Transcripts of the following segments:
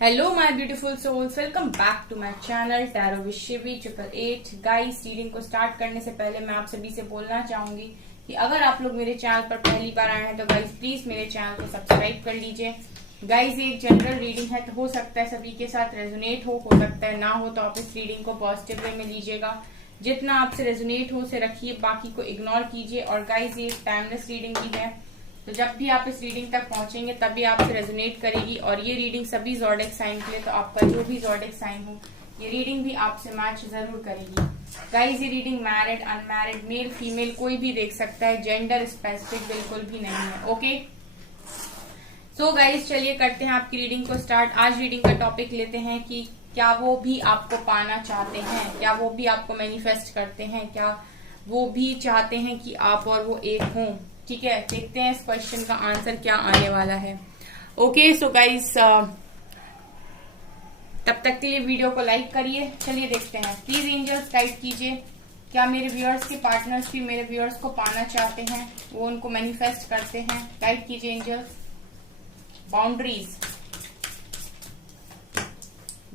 Hello my beautiful souls, welcome back to my channel tarot with Shivi 888। Guys, reading को start करने से पहले मैं आप सभी से बोलना चाहूंगी कि अगर आप लोग मेरे चैनल पर पहली बार आए हैं तो गाइस प्लीज मेरे चैनल को सब्सक्राइब कर लीजिए। गाइस, ये एक जनरल रीडिंग है तो हो सकता है सभी के साथ रेजोनेट हो सकता है ना हो, तो आप इस रीडिंग को पॉजिटिव वे में लीजिएगा। जितना आपसे रेजोनेट हो उसे रखिए, बाकी को इग्नोर कीजिए। और गाइस, ये टाइमलेस रीडिंग भी है, तो जब भी आप इस रीडिंग तक पहुंचेंगे तभी आपसे रेजोनेट करेगी। और ये रीडिंग सभी ज़ोडिएक साइन के लिए, तो आपका जो भी ज़ोडिएक साइन हो ये रीडिंग भी आपसे मैच जरूर करेगी। गाइस, ये reading married, unmarried, male female कोई भी देख सकता है, जेंडर स्पेसिफिक बिल्कुल भी नहीं है। ओके, सो गाइस चलिए करते हैं आपकी रीडिंग को स्टार्ट। आज रीडिंग का टॉपिक लेते हैं कि क्या वो भी आपको पाना चाहते हैं, क्या वो भी आपको मैनिफेस्ट करते हैं, क्या वो भी चाहते हैं कि आप और वो एक हों। ठीक है, देखते हैं इस क्वेश्चन का आंसर क्या आने वाला है। ओके, सो गाइस तब तक के लिए वीडियो को लाइक करिए। चलिए देखते हैं। प्लीज एंजल्स गाइड कीजिए, क्या मेरे व्यूअर्स के पार्टनर्स भी मेरे व्यूअर्स को पाना चाहते हैं, वो उनको मैनिफेस्ट करते हैं। गाइड कीजिए angels. Boundaries,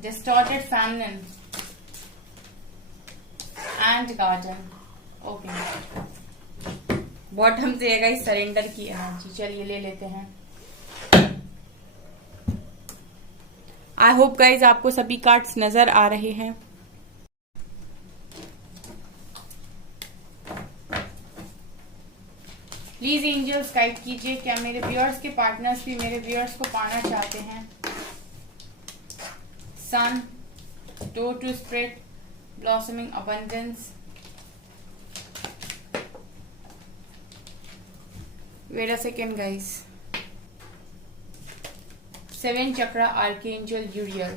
distorted feminine and garden. Okay, bottom से है गाइस सरेंडर की एनर्जी। चलिए ले लेते हैं। आई होप गाइस आपको सभी कार्ड्स नजर आ रहे हैं। प्लीज एंजल्स गाइड कीजिए, क्या मेरे व्यूअर्स के पार्टनर्स भी मेरे व्यूअर्स को पाना चाहते हैं। Sun, door to spirit, blossoming abundance. Wait a second, guys. 7 chakra archangel Uriel.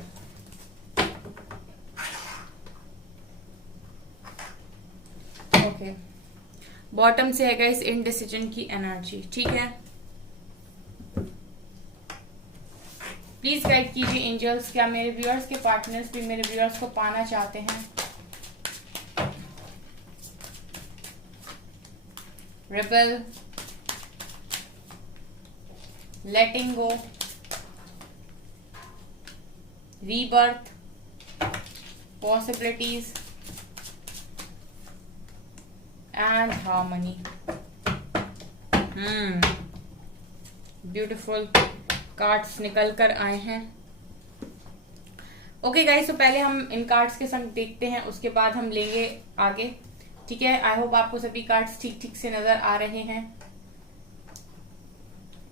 Okay. Bottom से है गाइस इनडिसीजन की एनर्जी। ठीक है, प्लीज गाइड कीजिए एंजल्स, क्या मेरे व्यूअर्स के पार्टनर्स भी मेरे व्यूअर्स को पाना चाहते हैं। Rebel, letting go, rebirth, possibilities and harmony. Beautiful cards निकल कर आए हैं। ओके गाइस, तो पहले हम इन कार्ड्स के संग देखते हैं, उसके बाद हम लेंगे आगे। ठीक है, आई होप आपको सभी कार्ड्स ठीक ठीक से नजर आ रहे हैं।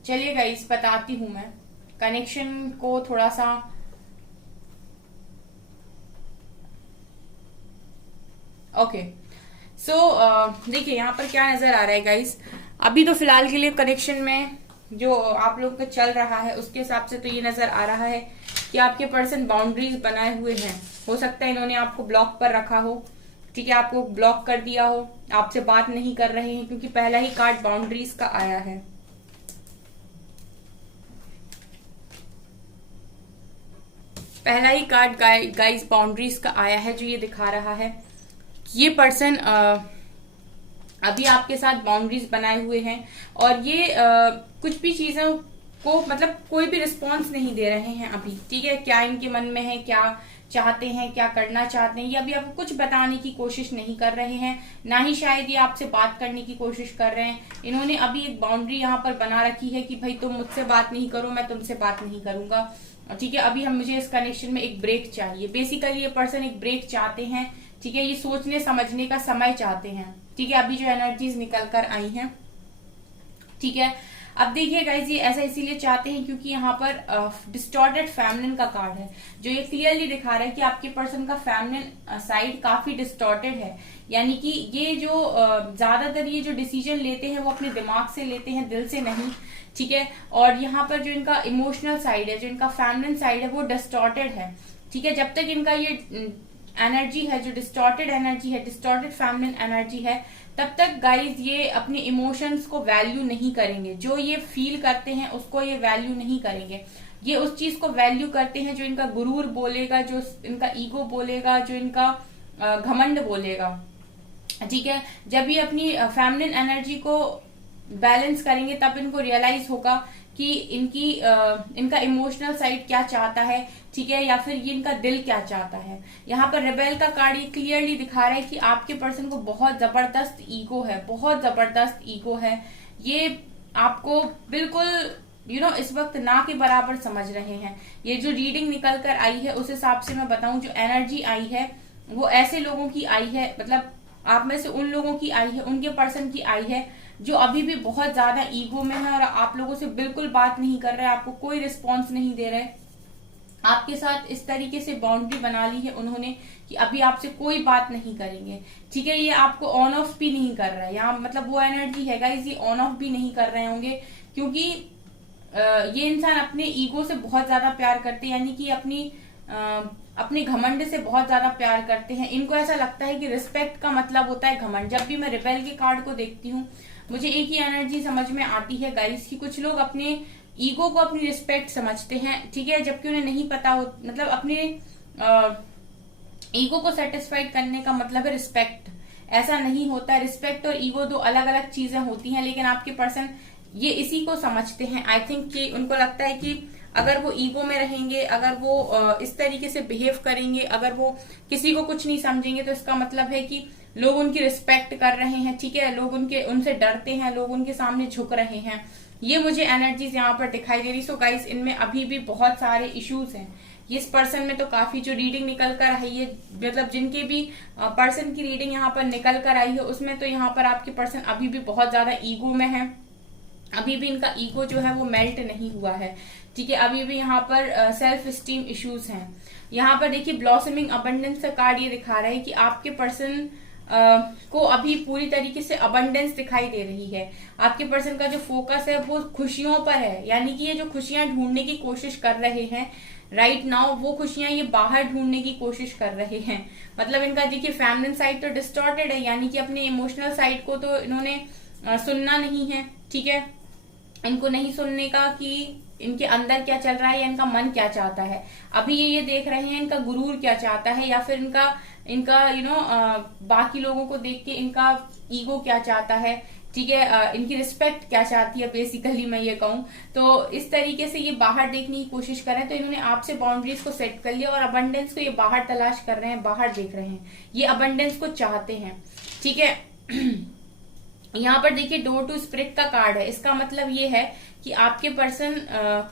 चलिए गाइस बताती हूं मैं कनेक्शन को थोड़ा सा। ओके, सो देखिए यहाँ पर क्या नजर आ रहा है गाइस। अभी तो फिलहाल के लिए कनेक्शन में जो आप लोग का चल रहा है उसके हिसाब से तो ये नजर आ रहा है कि आपके पर्सन बाउंड्रीज बनाए हुए हैं। हो सकता है इन्होंने आपको ब्लॉक पर रखा हो। ठीक है, आपको ब्लॉक कर दिया हो, आपसे बात नहीं कर रहे हैं, क्योंकि पहला ही कार्ड बाउंड्रीज का आया है। पहला ही कार्ड गाइस बाउंड्रीज का आया है, जो ये दिखा रहा है ये पर्सन अभी आपके साथ बाउंड्रीज बनाए हुए हैं और ये कुछ भी चीजों को मतलब कोई भी रिस्पॉन्स नहीं दे रहे हैं अभी। ठीक है, क्या इनके मन में है, क्या चाहते हैं, क्या करना चाहते हैं, ये अभी आपको कुछ बताने की कोशिश नहीं कर रहे हैं, ना ही शायद ये आपसे बात करने की कोशिश कर रहे हैं। इन्होंने अभी एक बाउंड्री यहाँ पर बना रखी है कि भाई तुम मुझसे बात नहीं करो, मैं तुमसे बात नहीं करूंगा। ठीक है, अभी मुझे इस कनेक्शन में एक ब्रेक चाहिए। बेसिकली ये पर्सन एक ब्रेक चाहते हैं। ठीक है, ये सोचने समझने का समय चाहते हैं। ठीक है, अभी जो एनर्जीज निकल कर आई हैं। ठीक है, अब देखिए गाइज, ये ऐसा इसीलिए चाहते हैं क्योंकि यहाँ पर डिस्टॉर्टेड फेमिनिन का कार्ड है, जो ये क्लियरली दिखा रहा है कि आपके पर्सन का फेमिनिन साइड काफी डिस्टॉर्टेड है। यानी कि ये जो ज्यादातर ये जो डिसीजन लेते हैं वो अपने दिमाग से लेते हैं, दिल से नहीं। ठीक है, और यहाँ पर जो इनका इमोशनल साइड है, जो इनका फेमिनिन साइड है, वो डिस्टॉर्टेड है। ठीक है, जब तक इनका ये एनर्जी है, जो डिस्टॉर्टेड एनर्जी है, डिस्टॉर्टेड फेमिनिन एनर्जी है, तब तक गाइज ये अपने इमोशंस को वैल्यू नहीं करेंगे। जो ये फील करते हैं उसको ये वैल्यू नहीं करेंगे। ये उस चीज को वैल्यू करते हैं जो इनका गुरूर बोलेगा, जो इनका ईगो बोलेगा, जो इनका घमंड बोलेगा। ठीक है, जब ये अपनी फेमिनिन एनर्जी को बैलेंस करेंगे तब इनको रियलाइज होगा कि इनका इमोशनल साइड क्या चाहता है, ठीक है, या फिर ये इनका दिल क्या चाहता है। यहाँ पर रिबेल का कार्ड ये क्लियरली दिखा रहा है कि आपके पर्सन को बहुत जबरदस्त ईगो है, बहुत जबरदस्त ईगो है। ये आपको बिल्कुल इस वक्त ना के बराबर समझ रहे हैं। ये जो रीडिंग निकल कर आई है उस हिसाब से मैं बताऊं, जो एनर्जी आई है वो ऐसे लोगों की आई है, मतलब आप में से उन लोगों की आई है, उनके पर्सन की आई है जो अभी भी बहुत ज्यादा ईगो में है और आप लोगों से बिल्कुल बात नहीं कर रहे, आपको कोई रिस्पॉन्स नहीं दे रहे। आपके साथ इस तरीके से बाउंड्री बना ली है उन्होंने कि अभी आपसे कोई बात नहीं करेंगे, ठीक है। ये आपको ऑन ऑफ भी नहीं कर रहा है, यहाँ मतलब वो एनर्जी है गाइस, ये ऑन ऑफ भी नहीं कर रहे होंगे, क्योंकि ये इंसान अपने ईगो से बहुत ज्यादा प्यार करते हैं, यानी कि अपने घमंड से बहुत ज्यादा प्यार करते हैं। इनको ऐसा लगता है कि रिस्पेक्ट का मतलब होता है घमंड। जब भी मैं रिबेल के कार्ड को देखती हूँ मुझे एक ही एनर्जी समझ में आती है गाइस, कि कुछ लोग अपने ईगो को अपनी रिस्पेक्ट समझते हैं, ठीक है, जबकि उन्हें नहीं पता हो, मतलब अपने ईगो को सेटिस्फाइड करने का मतलब है रिस्पेक्ट। ऐसा नहीं होता है, रिस्पेक्ट और ईगो दो अलग अलग चीजें होती हैं, लेकिन आपके पर्सन ये इसी को समझते हैं। आई थिंक कि उनको लगता है कि अगर वो ईगो में रहेंगे, अगर वो इस तरीके से बिहेव करेंगे, अगर वो किसी को कुछ नहीं समझेंगे, तो इसका मतलब है कि लोग उनकी रिस्पेक्ट कर रहे हैं, ठीक है, लोग उनसे डरते हैं, लोग उनके सामने झुक रहे हैं। ये मुझे एनर्जीज यहाँ पर दिखाई दे रही। सो गाइस, इनमें अभी भी बहुत सारे इश्यूज हैं। इस पर्सन में तो काफी जो रीडिंग निकल कर आई है, मतलब जिनके भी पर्सन की रीडिंग यहाँ पर निकल कर आई है, उसमें तो यहाँ पर आपके पर्सन अभी भी बहुत ज्यादा ईगो में है। अभी भी इनका ईगो जो है वो मेल्ट नहीं हुआ है, ठीक है। अभी भी यहाँ पर सेल्फ स्टीम इश्यूज हैं। यहाँ पर देखिए ब्लॉसमिंग अबंडेंस का कार्ड ये दिखा रहा है कि आपके पर्सन को अभी पूरी तरीके से अबंडेंस दिखाई दे रही है। आपके पर्सन का जो फोकस है वो खुशियों पर है, यानी कि ये जो खुशियां ढूंढने की कोशिश कर रहे हैं राइट नाउ, वो खुशियां ये बाहर ढूंढने की कोशिश कर रहे हैं। मतलब इनका देखिए फेमिनिन साइड तो डिस्टॉर्टेड है, यानी कि अपने इमोशनल साइड को तो इन्होंने सुनना नहीं है, ठीक है। इनको नहीं सुनने का कि इनके अंदर क्या चल रहा है या इनका मन क्या चाहता है। अभी ये देख रहे हैं इनका गुरूर क्या चाहता है, या फिर इनका बाकी लोगों को देख के इनका ईगो क्या चाहता है, ठीक है, इनकी रिस्पेक्ट क्या चाहती है, बेसिकली मैं ये कहूं तो इस तरीके से ये बाहर देखने की कोशिश कर रहे हैं। तो इन्होंने आपसे बाउंड्रीज को सेट कर लिया और अबंडेंस को ये बाहर तलाश कर रहे हैं, बाहर देख रहे हैं, ये अबंडेंस को चाहते हैं, ठीक है। यहाँ पर देखिए डोर टू स्पिरिट का कार्ड है। इसका मतलब ये है कि आपके पर्सन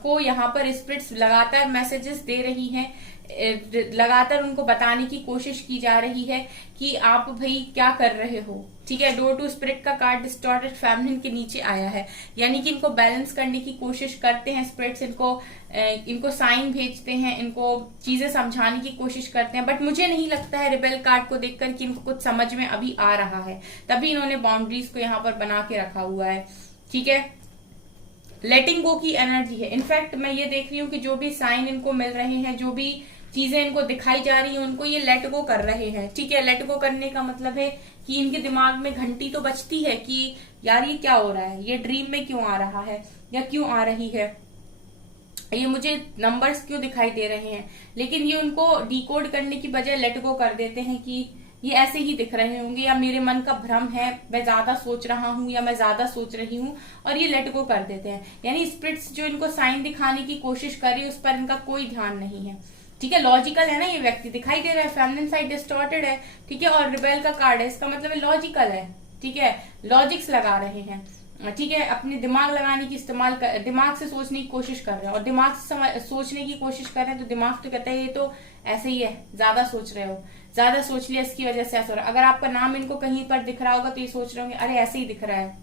को यहाँ पर स्पिरिट्स लगातार मैसेजेस दे रही हैं, लगातार उनको बताने की कोशिश की जा रही है कि आप भाई क्या कर रहे हो, ठीक है। डोर टू स्पिरिट का कार्ड डिस्टॉर्टेड फेमिनिन के नीचे आया है, यानी कि इनको बैलेंस करने की कोशिश करते हैं स्पिरिट्स, इनको साइन भेजते हैं, इनको चीजें समझाने की कोशिश करते हैं। बट मुझे नहीं लगता है रिबेल कार्ड को देखकर कि इनको कुछ समझ में अभी आ रहा है, तभी इन्होंने बाउंड्रीज को यहाँ पर बना के रखा हुआ है, ठीक है। लेटिंग गो की एनर्जी है। इनफैक्ट मैं ये देख रही हूँ कि जो भी साइन इनको मिल रहे हैं, जो भी चीजें इनको दिखाई जा रही हैं, उनको ये लेट गो कर रहे हैं, ठीक है। लेट गो करने का मतलब है कि इनके दिमाग में घंटी तो बजती है कि यार ये क्या हो रहा है, ये ड्रीम में क्यों आ रहा है या क्यों आ रही है, ये मुझे नंबर्स क्यों दिखाई दे रहे हैं, लेकिन ये उनको डिकोड करने की बजाय लेट गो कर देते हैं कि ये ऐसे ही दिख रहे होंगे, या मेरे मन का भ्रम है, मैं ज्यादा सोच रहा हूँ या मैं ज्यादा सोच रही हूँ, और ये लेट गो कर देते हैं। यानी स्पिरिट्स जो इनको साइन दिखाने की कोशिश कर रही है उस पर इनका कोई ध्यान नहीं है, ठीक है। लॉजिकल है ना, ये व्यक्ति दिखाई दे रहा है, फेमिनिन साइड डिस्टॉर्टेड है, ठीक है, और रिबेल का कार्ड है, इसका मतलब लॉजिकल है, ठीक है, लॉजिक्स लगा रहे हैं, ठीक है, अपने दिमाग लगाने की दिमाग से सोचने की कोशिश कर रहे हैं, और दिमाग से सोचने की कोशिश कर रहे हैं तो दिमाग तो कहता है ये तो ऐसे ही है, ज्यादा सोच रहे हो, ज्यादा सोच लिया इसकी वजह से ऐसा हो रहा है। अगर आपका नाम इनको कहीं पर दिख रहा होगा तो ये सोच रहे होंगे अरे ऐसे ही दिख रहा है,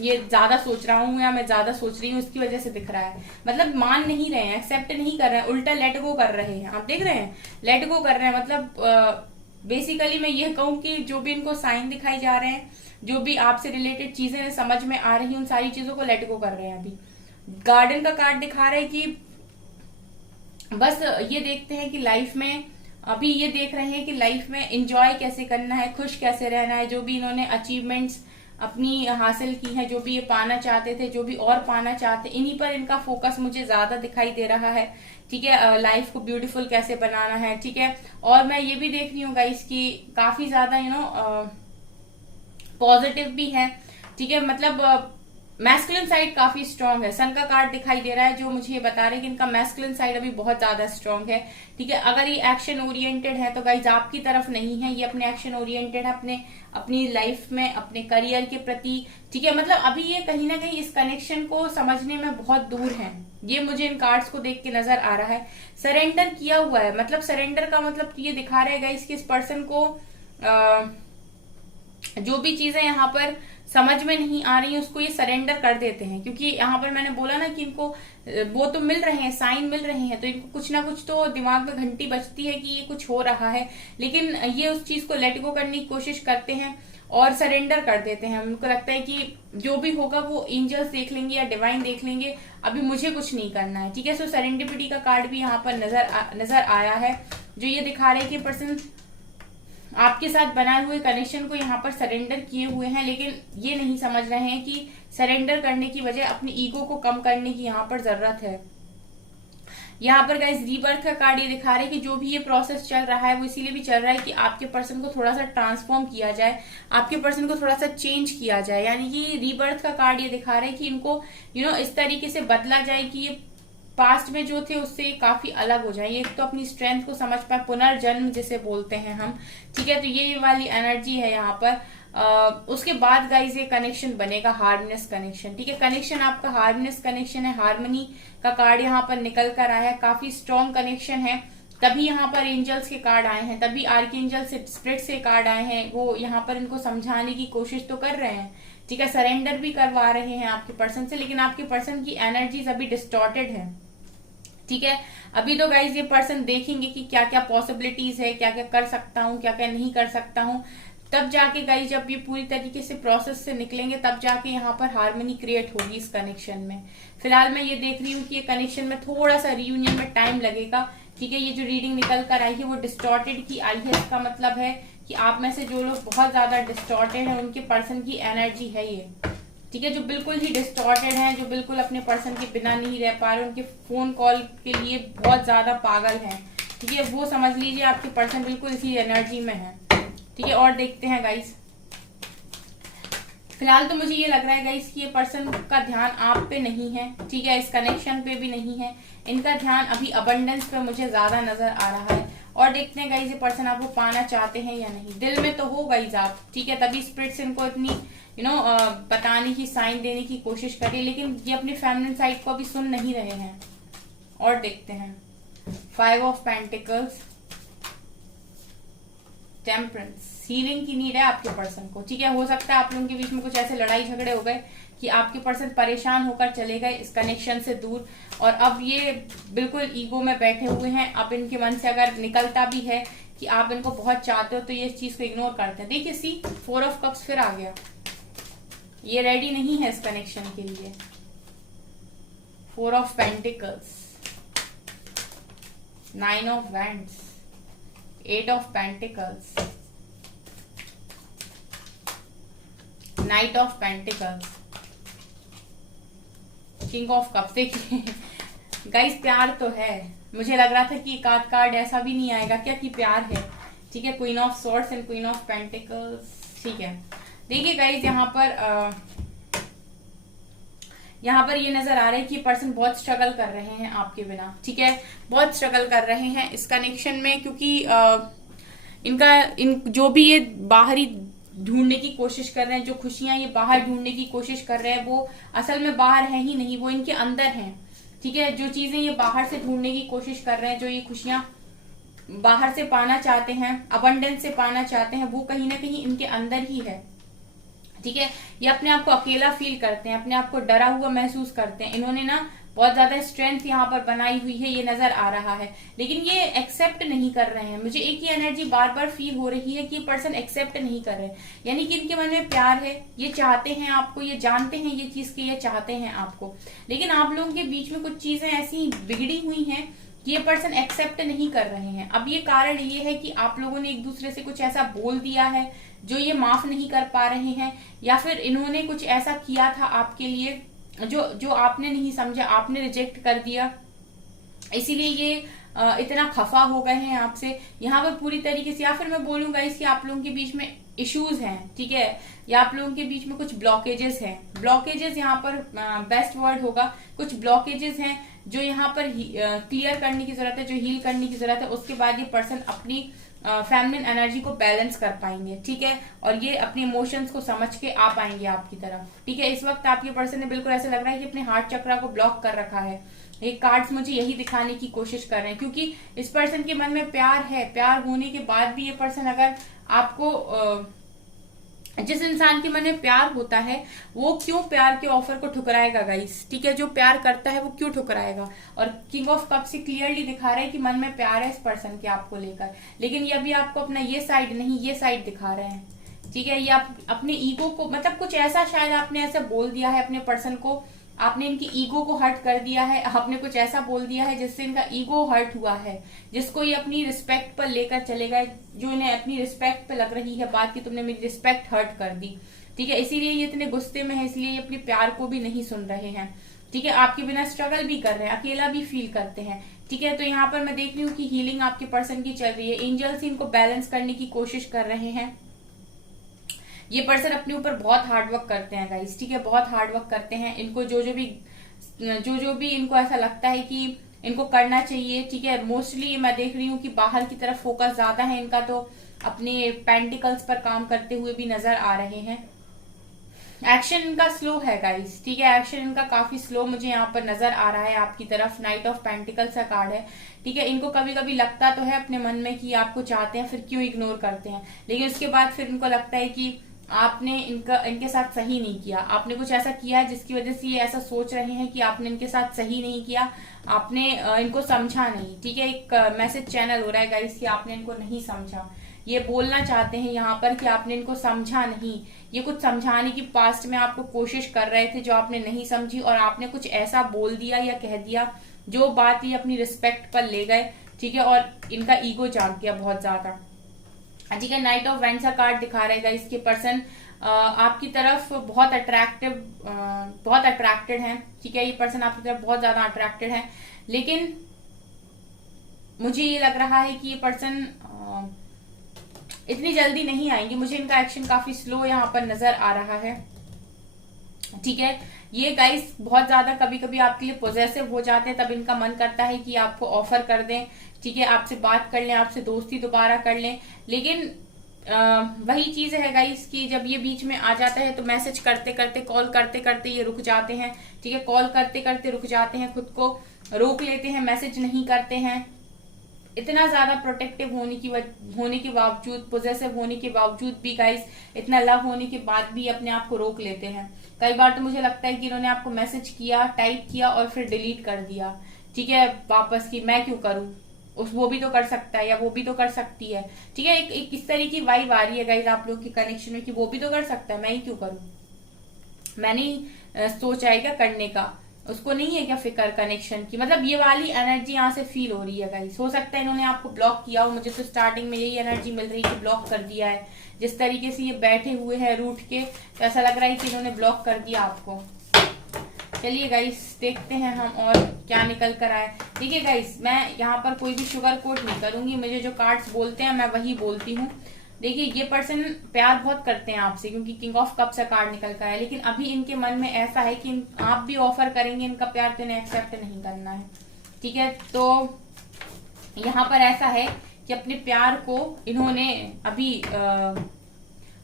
ये ज्यादा सोच रहा हूँ या मैं ज्यादा सोच रही हूँ इसकी वजह से दिख रहा है। मतलब मान नहीं रहे हैं, एक्सेप्ट नहीं कर रहे हैं, उल्टा लेट गो कर रहे हैं। आप देख रहे हैं लेट गो कर रहे हैं, मतलब बेसिकली मैं ये कहूँ कि जो भी इनको साइन दिखाई जा रहे हैं, जो भी आपसे रिलेटेड चीजें समझ में आ रही हैं, उन सारी चीजों को लेट गो कर रहे हैं। अभी गार्डन का कार्ड दिखा रहा है कि बस ये देखते हैं कि लाइफ में, अभी ये देख रहे हैं कि लाइफ में एंजॉय कैसे करना है, खुश कैसे रहना है, जो भी इन्होंने अचीवमेंट्स अपनी हासिल की है, जो भी ये पाना चाहते थे, जो भी और पाना चाहते, इन्हीं पर इनका फोकस मुझे ज्यादा दिखाई दे रहा है, ठीक है। लाइफ को ब्यूटीफुल कैसे बनाना है, ठीक है। और मैं ये भी देख रही हूँ गाइस कि काफी ज्यादा पॉजिटिव भी है, ठीक है। मतलब मैस्कुलिन साइड काफी स्ट्रांग है। सन का कार्ड दिखाई दे रहा है जो मुझे ये बता रहे हैं कि इनका मैस्कुलिन साइड अभी बहुत ज्यादा स्ट्रांग है। ठीक है, अगर ये एक्शन ओरिएंटेड है तो गाइज आपकी तरफ नहीं है, ये अपने एक्शन ओरिएंटेड है, अपनी लाइफ में, अपने करियर के प्रति। ठीक है, मतलब अभी ये कहीं ना कहीं इस कनेक्शन को समझने में बहुत दूर है, ये मुझे इन कार्ड्स को देख के नजर आ रहा है। सरेंडर किया हुआ है, मतलब सरेंडर का मतलब ये दिखा रहे गाइज कि इस पर्सन को जो भी चीजें यहाँ पर समझ में नहीं आ रही है उसको ये सरेंडर कर देते हैं, क्योंकि यहाँ पर मैंने बोला ना कि इनको वो तो मिल रहे हैं, साइन मिल रहे हैं, तो इनको कुछ ना कुछ तो दिमाग में घंटी बजती है कि ये कुछ हो रहा है, लेकिन ये उस चीज को लेट गो करने की कोशिश करते हैं और सरेंडर कर देते हैं। उनको लगता है कि जो भी होगा वो एंजल्स देख लेंगे या डिवाइन देख लेंगे, अभी मुझे कुछ नहीं करना है। ठीक है, सो सेरेंडिपिटी का कार्ड भी यहाँ पर नजर आया है, जो ये दिखा रहे हैं कि पर्सन आपके साथ बनाए हुए कनेक्शन को यहाँ पर सरेंडर किए हुए हैं, लेकिन ये नहीं समझ रहे हैं कि सरेंडर करने की वजह अपनी ईगो को कम करने की यहाँ पर जरूरत है। यहाँ पर गाइस रीबर्थ का कार्ड ये दिखा रहे हैं कि जो भी ये प्रोसेस चल रहा है वो इसीलिए भी चल रहा है कि आपके पर्सन को थोड़ा सा ट्रांसफॉर्म किया जाए, आपके पर्सन को थोड़ा सा चेंज किया जाए। यानी कि रीबर्थ का कार्ड ये दिखा रहे हैं कि इनको इस तरीके से बदला जाए कि ये पास्ट में जो थे उससे काफी अलग हो जाए, ये तो अपनी स्ट्रेंथ को समझ पाए, पुनर्जन्म जिसे बोलते हैं हम। ठीक है, तो ये वाली एनर्जी है यहाँ पर। उसके बाद गाइज ये कनेक्शन बनेगा हार्मोनियस कनेक्शन। ठीक है, कनेक्शन आपका हार्मोनियस कनेक्शन है, हार्मनी का कार्ड यहाँ पर निकल कर आया है, काफी स्ट्रॉन्ग कनेक्शन है। तभी यहाँ पर एंजल्स के कार्ड आए हैं, तभी आर्कएंजल से स्पिरिट से कार्ड आए हैं, वो यहाँ पर इनको समझाने की कोशिश तो कर रहे हैं। ठीक है, सरेंडर भी करवा रहे हैं आपके पर्सन से, लेकिन आपके पर्सन की एनर्जीज अभी डिस्टॉर्टेड है। ठीक है, अभी तो गाइज ये पर्सन देखेंगे कि क्या क्या पॉसिबिलिटीज है, क्या क्या कर सकता हूँ, क्या क्या नहीं कर सकता हूँ, तब जाके गाइज जब ये पूरी तरीके से प्रोसेस से निकलेंगे तब जाके यहाँ पर हार्मनी क्रिएट होगी इस कनेक्शन में। फिलहाल मैं ये देख रही हूँ कि ये कनेक्शन में थोड़ा सा रियूनियन में टाइम लगेगा। ठीक है, ये जो रीडिंग निकल कर आई है वो डिस्टॉर्टेड की आई है, इसका मतलब है कि आप में से जो लोग बहुत ज्यादा डिस्टॉर्टेड है उनके पर्सन की एनर्जी है ये। ठीक है, जो बिल्कुल ही डिस्टॉर्टेड हैं, जो बिल्कुल अपने पर्सन के बिना नहीं रह पा रहे, उनके फोन कॉल के लिए बहुत ज्यादा पागल हैं। ठीक है, वो समझ लीजिए आपके पर्सन बिल्कुल इसी एनर्जी में है। ठीक है, और देखते हैं गाइस। फिलहाल तो मुझे ये लग रहा है गाइस कि ये पर्सन का ध्यान आप पे नहीं है। ठीक है, इस कनेक्शन पे भी नहीं है, इनका ध्यान अभी अबंडेंस पे मुझे ज्यादा नजर आ रहा है। और देखते हैं गाइस ये पर्सन आपको पाना चाहते हैं या नहीं, दिल में तो हो गाइस आप। ठीक है, तभी स्पिरिट्स इनको इतनी बताने की, साइन देने की कोशिश करिए, लेकिन ये अपनी फेमिनिन साइड को अभी सुन नहीं रहे हैं। और देखते हैं 5 ऑफ पेंटिकल्स, टेम्परेंस, हीलिंग की नीड है आपके पर्सन को। ठीक है, हो सकता है आप लोगों के बीच में कुछ ऐसे लड़ाई झगड़े हो गए कि आपके पर्सन परेशान होकर चले गए इस कनेक्शन से दूर, और अब ये बिल्कुल ईगो में बैठे हुए हैं। अब इनके मन से अगर निकलता भी है कि आप इनको बहुत चाहते हो तो ये इस चीज को इग्नोर करते हैं। देखिए सी 4 ऑफ कप्स फिर आ गया, ये रेडी नहीं है इस कनेक्शन के लिए। 4 of pentacles, 9 of wands, 8 of pentacles, night of pentacles, king of cups. देखिए गाइस प्यार तो है, मुझे लग रहा था कि एक आध कार्ड ऐसा भी नहीं आएगा क्या कि प्यार है। ठीक है, queen of swords and queen of pentacles. ठीक है, देखिए गाइस यहाँ पर ये नजर आ रहा है कि पर्सन बहुत स्ट्रगल कर रहे हैं आपके बिना। ठीक है, बहुत स्ट्रगल कर रहे हैं इस कनेक्शन में, क्योंकि इन जो भी ये बाहरी ढूंढने की कोशिश कर रहे हैं, जो खुशियां ये बाहर ढूंढने की कोशिश कर रहे हैं वो असल में बाहर है ही नहीं, वो इनके अंदर हैं। ठीक है, जो चीजें ये बाहर से ढूंढने की कोशिश कर रहे हैं, जो ये खुशियां बाहर से पाना चाहते हैं, अबंडेंस से पाना चाहते हैं, वो कहीं ना कहीं इनके अंदर ही है। ठीक है, ये अपने आप को अकेला फील करते हैं, अपने आप को डरा हुआ महसूस करते हैं। इन्होंने ना बहुत ज्यादा स्ट्रेंथ यहाँ पर बनाई हुई है, ये नजर आ रहा है, लेकिन ये एक्सेप्ट नहीं कर रहे हैं। मुझे एक ही एनर्जी बार बार फील हो रही है कि ये पर्सन एक्सेप्ट नहीं कर रहे, यानी कि इनके मन में प्यार है, ये चाहते हैं आपको, ये जानते हैं ये चीज की ये चाहते हैं आपको, लेकिन आप लोगों के बीच में कुछ चीजें ऐसी बिगड़ी हुई हैं कि ये पर्सन एक्सेप्ट नहीं कर रहे हैं। अब ये कारण ये है कि आप लोगों ने एक दूसरे से कुछ ऐसा बोल दिया है जो ये माफ नहीं कर पा रहे हैं, या फिर इन्होंने कुछ ऐसा किया था आपके लिए जो आपने नहीं समझा, आपने रिजेक्ट कर दिया, इसीलिए ये इतना खफा हो गए हैं आपसे यहाँ पर पूरी तरीके से, या फिर मैं बोलूंगा इसकी आप लोगों के बीच में इश्यूज हैं, ठीक है, या आप लोगों के बीच में कुछ ब्लॉकेजेस हैं। ब्लॉकेजेस यहाँ पर बेस्ट वर्ड होगा, कुछ ब्लॉकेजेस हैं जो यहाँ पर क्लियर करने की जरूरत है, जो हील करने की जरूरत है। उसके बाद ये पर्सन अपनी फेमिनिन एनर्जी को बैलेंस कर पाएंगे, ठीक है, और ये अपने इमोशंस को समझ के आ पाएंगे आपकी तरफ, ठीक है। इस वक्त आपके पर्सन ने बिल्कुल ऐसा लग रहा है कि अपने हार्ट चक्रा को ब्लॉक कर रखा है। ये कार्ड्स मुझे यही दिखाने की कोशिश कर रहे हैं, क्योंकि इस पर्सन के मन में प्यार है, प्यार होने के बाद भी ये पर्सन अगर आपको जिस इंसान के मन में प्यार होता है वो क्यों प्यार के ऑफर को ठुकराएगा गाइस, ठीक है, जो प्यार करता है वो क्यों ठुकराएगा। और किंग ऑफ कप से क्लियरली दिखा रहा है कि मन में प्यार है इस पर्सन के आपको लेकर, लेकिन ये अभी आपको अपना ये साइड नहीं ये साइड दिखा रहे हैं, ठीक है। ये आप अपने ईगो को, मतलब कुछ ऐसा शायद आपने ऐसा बोल दिया है अपने पर्सन को, आपने इनकी ईगो को हर्ट कर दिया है, आपने कुछ ऐसा बोल दिया है जिससे इनका ईगो हर्ट हुआ है, जिसको ये अपनी रिस्पेक्ट पर लेकर चले गए, जो इन्हें अपनी रिस्पेक्ट पे लग रही है बात की तुमने मेरी रिस्पेक्ट हर्ट कर दी, ठीक है। इसीलिए ये इतने गुस्से में है, इसलिए ये अपने प्यार को भी नहीं सुन रहे हैं, ठीक है। आपके बिना स्ट्रगल भी कर रहे हैं, अकेला भी फील करते हैं, ठीक है। तो यहाँ पर मैं देख रही हूँ कि हीलिंग आपके पर्सन की चल रही है, एंजल्स इनको बैलेंस करने की कोशिश कर रहे हैं। ये पर्सन अपने ऊपर बहुत हार्डवर्क करते हैं गाइस, ठीक है, बहुत हार्डवर्क करते हैं। इनको जो जो भी इनको ऐसा लगता है कि इनको करना चाहिए, ठीक है, मोस्टली मैं देख रही हूँ कि बाहर की तरफ फोकस ज्यादा है इनका, तो अपने पेंटिकल्स पर काम करते हुए भी नजर आ रहे हैं। एक्शन इनका स्लो है गाइस, ठीक है, एक्शन इनका काफी स्लो मुझे यहाँ पर नजर आ रहा है आपकी तरफ। नाइट ऑफ पेंटिकल्स का कार्ड है, ठीक है। इनको कभी कभी लगता तो है अपने मन में कि आपको चाहते हैं, फिर क्यों इग्नोर करते हैं, लेकिन उसके बाद फिर इनको लगता है कि आपने इनके साथ सही नहीं किया, आपने कुछ ऐसा किया है जिसकी वजह से ये ऐसा सोच रहे हैं कि आपने इनके साथ सही नहीं किया, आपने इनको समझा नहीं, ठीक है। एक मैसेज चैनल हो रहा है गाइस कि आपने इनको नहीं समझा, ये बोलना चाहते हैं यहाँ पर कि आपने इनको समझा नहीं। ये कुछ समझाने की पास्ट में आपको कोशिश कर रहे थे जो आपने नहीं समझी, और आपने कुछ ऐसा बोल दिया या कह दिया जो बात ये अपनी रिस्पेक्ट पर ले गए, ठीक है, और इनका ईगो जाग गया बहुत ज्यादा, ठीक है। नाइट ऑफ वेंड्स का कार्ड दिखा रहेगा, इसके पर्सन आपकी तरफ बहुत अट्रैक्टेड हैं, ठीक है। ये पर्सन आपकी तरफ बहुत ज्यादा अट्रैक्टेड है, लेकिन मुझे ये लग रहा है कि ये पर्सन इतनी जल्दी नहीं आएंगे, मुझे इनका एक्शन काफी स्लो यहाँ पर नजर आ रहा है, ठीक है। ये गाइस बहुत ज्यादा कभी कभी आपके लिए पॉजेसिव हो जाते हैं, तब इनका मन करता है कि आपको ऑफर कर दें, ठीक है, आपसे बात कर लें, आपसे दोस्ती दोबारा कर लें, लेकिन वही चीज है गाइस कि जब ये बीच में आ जाता है तो मैसेज करते करते, कॉल करते करते ये रुक जाते हैं, ठीक है, कॉल करते करते रुक जाते हैं, खुद को रोक लेते हैं, मैसेज नहीं करते हैं। इतना ज्यादा प्रोटेक्टिव होने के बावजूद, पोजेसिव होने के बावजूद भी गाइस, इतना लव होने के बाद भी अपने आप को रोक लेते हैं। कई बार तो मुझे लगता है कि इन्होंने आपको मैसेज किया, टाइप किया और फिर डिलीट कर दिया, ठीक है, वापस की मैं क्यों करूं, वो भी तो कर सकता है या वो भी तो कर सकती है, ठीक है। एक इस तरह की वाइब आ रही है गाइस आप लोग के कनेक्शन में कि वो भी तो कर सकता है, मैं ही क्यों करूं, मैंने सोच आएगा करने का, उसको नहीं है क्या फिक्र कनेक्शन की, मतलब ये वाली एनर्जी यहाँ से फील हो रही है गाइस। हो सकता है इन्होंने आपको ब्लॉक किया हो, मुझे तो स्टार्टिंग में यही एनर्जी मिल रही है कि ब्लॉक कर दिया है। जिस तरीके से ये बैठे हुए हैं रूठ के, तो ऐसा लग रहा है कि इन्होंने ब्लॉक कर दिया आपको। चलिए गाइस देखते हैं हम और क्या निकल कर आए। ठीक है गाइस, मैं यहाँ पर कोई भी शुगर कोट नहीं करूंगी, मुझे जो कार्ड्स बोलते हैं मैं वही बोलती हूँ। देखिए ये पर्सन प्यार बहुत करते हैं आपसे, क्योंकि किंग ऑफ कप्स का कार्ड निकल कर आया, लेकिन अभी इनके मन में ऐसा है कि आप भी ऑफर करेंगे इनका प्यार तो इन्हें एक्सेप्ट नहीं करना है। ठीक है, तो यहाँ पर ऐसा है कि अपने प्यार को इन्होंने अभी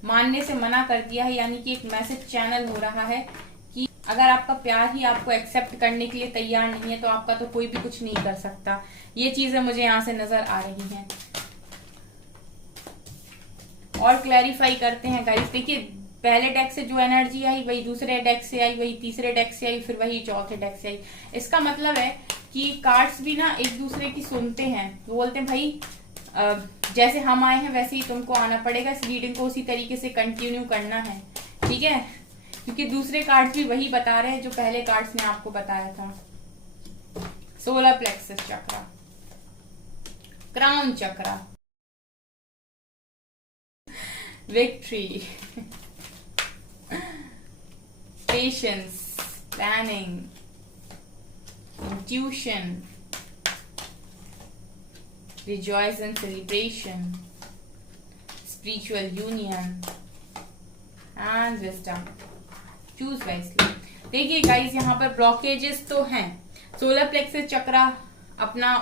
मानने से मना कर दिया है, यानी कि एक मैसेज चैनल हो रहा है कि अगर आपका प्यार ही आपको एक्सेप्ट करने के लिए तैयार नहीं है तो आपका तो कोई भी कुछ नहीं कर सकता। ये चीजें मुझे यहाँ से नजर आ रही हैं। और क्लैरिफाई करते हैं गाइस, देखिए पहले डेक से जो एनर्जी आई वही दूसरे डेक से आई, वही तीसरे डेक से आई, फिर वही चौथे डेक से आई। इसका मतलब है कि कार्ड्स भी ना एक दूसरे की सुनते हैं, वो बोलते हैं भाई जैसे हम आए हैं वैसे ही तुमको आना पड़ेगा, इस रीडिंग को उसी तरीके से कंटिन्यू करना है। ठीक है, क्योंकि दूसरे कार्ड्स भी वही बता रहे हैं जो पहले कार्ड्स ने आपको बताया था। Solar plexus chakra, crown chakra, victory, patience, planning, intuition, rejoice and celebration, spiritual union and wisdom. Choose wisely. देखिए गाइस, यहाँ पर ब्लॉकेजेस तो हैं। सोलर प्लेक्सस चक्रा, अपना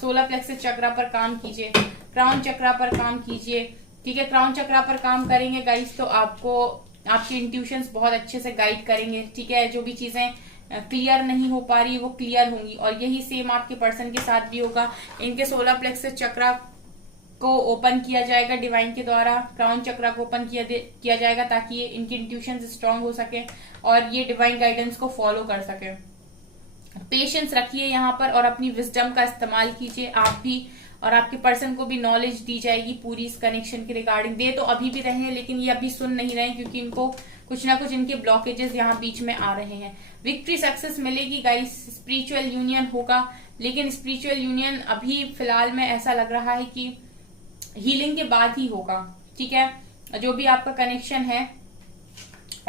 सोलर प्लेक्सस चक्रा पर काम कीजिए, क्राउन चक्रा पर काम कीजिए। ठीक है, क्राउन चक्रा पर काम करेंगे गाइस तो आपको आपकी इंट्यूशंस बहुत अच्छे से गाइड करेंगे। ठीक है, जो भी चीजें क्लियर नहीं हो पा रही वो क्लियर होंगी, और यही सेम आपके पर्सन के साथ भी होगा। इनके सोलर प्लेक्सस चक्रा को ओपन किया जाएगा डिवाइन के द्वारा, क्राउन चक्रा को ओपन किया जाएगा ताकि ये इनकी इंट्यूशंस स्ट्रांग हो सके और ये डिवाइन गाइडेंस को फॉलो कर सके। पेशेंस रखिए यहाँ पर और अपनी विजडम का इस्तेमाल कीजिए आप भी, और आपके पर्सन को भी नॉलेज दी जाएगी पूरी इस कनेक्शन के रिगार्डिंग। दे तो अभी भी रहे हैं लेकिन ये अभी सुन नहीं रहे हैं क्योंकि इनको कुछ ना कुछ इनके ब्लॉकेजेस यहाँ बीच में आ रहे हैं। विक्ट्री सक्सेस मिलेगी गाइस, स्पिरिचुअल यूनियन होगा, लेकिन स्पिरिचुअल यूनियन अभी फिलहाल में ऐसा लग रहा है कि हीलिंग के बाद ही होगा। ठीक है, जो भी आपका कनेक्शन है,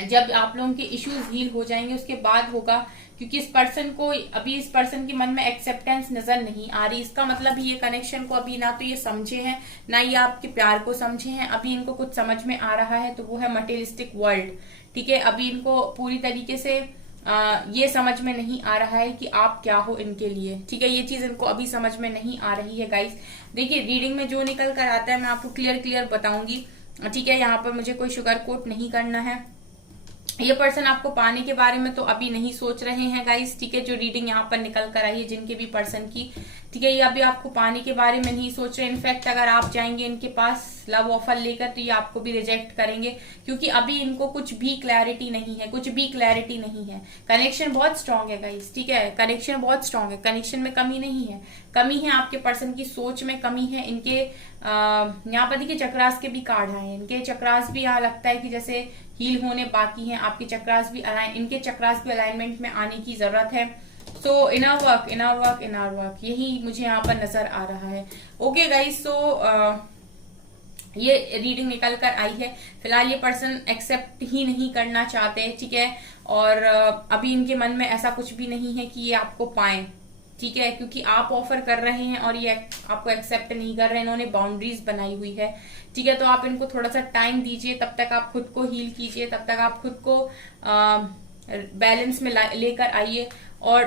जब आप लोगों के इश्यूज हील हो जाएंगे उसके बाद होगा, क्योंकि इस पर्सन को अभी इस पर्सन के मन में एक्सेप्टेंस नजर नहीं आ रही। इसका मतलब ये कनेक्शन को अभी ना तो ये समझे हैं ना ये आपके प्यार को समझे हैं। अभी इनको कुछ समझ में आ रहा है तो वो है मटेरियलिस्टिक वर्ल्ड। ठीक है, अभी इनको पूरी तरीके से ये समझ में नहीं आ रहा है कि आप क्या हो इनके लिए। ठीक है, ये चीज इनको अभी समझ में नहीं आ रही है गाइस। देखिए, रीडिंग में जो निकल कर आता है मैं आपको क्लियर बताऊंगी। ठीक है, यहाँ पर मुझे कोई शुगर कोट नहीं करना है। ये पर्सन आपको पाने के बारे में तो अभी नहीं सोच रहे हैं गाइस। ठीक है, जो रीडिंग यहाँ पर निकल कर आई है जिनके भी पर्सन की, ठीक है, ये अभी आपको पाने के बारे में नहीं सोच रहे। इनफैक्ट अगर आप जाएंगे इनके पास लव ऑफर लेकर तो ये आपको भी रिजेक्ट करेंगे, क्योंकि अभी इनको कुछ भी क्लैरिटी नहीं है, कुछ भी क्लैरिटी नहीं है। कनेक्शन बहुत स्ट्रांग है गाइस। ठीक है, कनेक्शन बहुत स्ट्रांग है, कनेक्शन में कमी नहीं है। कमी है आपके पर्सन की सोच में, कमी है इनके यहाँ पर देखिए चक्रास के भी कार्ड आए हैं। इनके चक्रास भी यहाँ लगता है कि जैसे हील होने बाकी हैं। आपके चक्रास भी इनके चक्रास भी अलाइनमेंट में आने की जरूरत है। सो इनर वर्क यही मुझे यहाँ पर नजर आ रहा है। ओके गाइस, सो ये रीडिंग निकल कर आई है। फिलहाल ये पर्सन एक्सेप्ट ही नहीं करना चाहते। ठीक है, और अभी इनके मन में ऐसा कुछ भी नहीं है कि ये आपको पाएं। ठीक है, क्योंकि आप ऑफर कर रहे हैं और ये आपको एक्सेप्ट नहीं कर रहे हैं। इन्होंने बाउंड्रीज बनाई हुई है। ठीक है, तो आप इनको थोड़ा सा टाइम दीजिए, तब तक आप खुद को हील कीजिए, तब तक आप खुद को बैलेंस में लेकर आइए और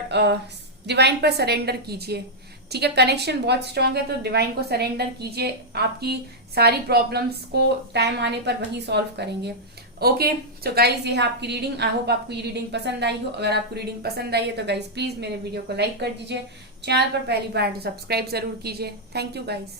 डिवाइन पर सरेंडर कीजिए। ठीक है, कनेक्शन बहुत स्ट्रांग है तो डिवाइन को सरेंडर कीजिए। आपकी सारी प्रॉब्लम्स को टाइम आने पर वही सॉल्व करेंगे। ओके, सो गाइज ये है आपकी रीडिंग। आई होप आपको ये रीडिंग पसंद आई हो। अगर आपको रीडिंग पसंद आई है तो गाइज प्लीज मेरे वीडियो को लाइक कर दीजिए, चैनल पर पहली बार तो सब्सक्राइब जरूर कीजिए। Thank you guys.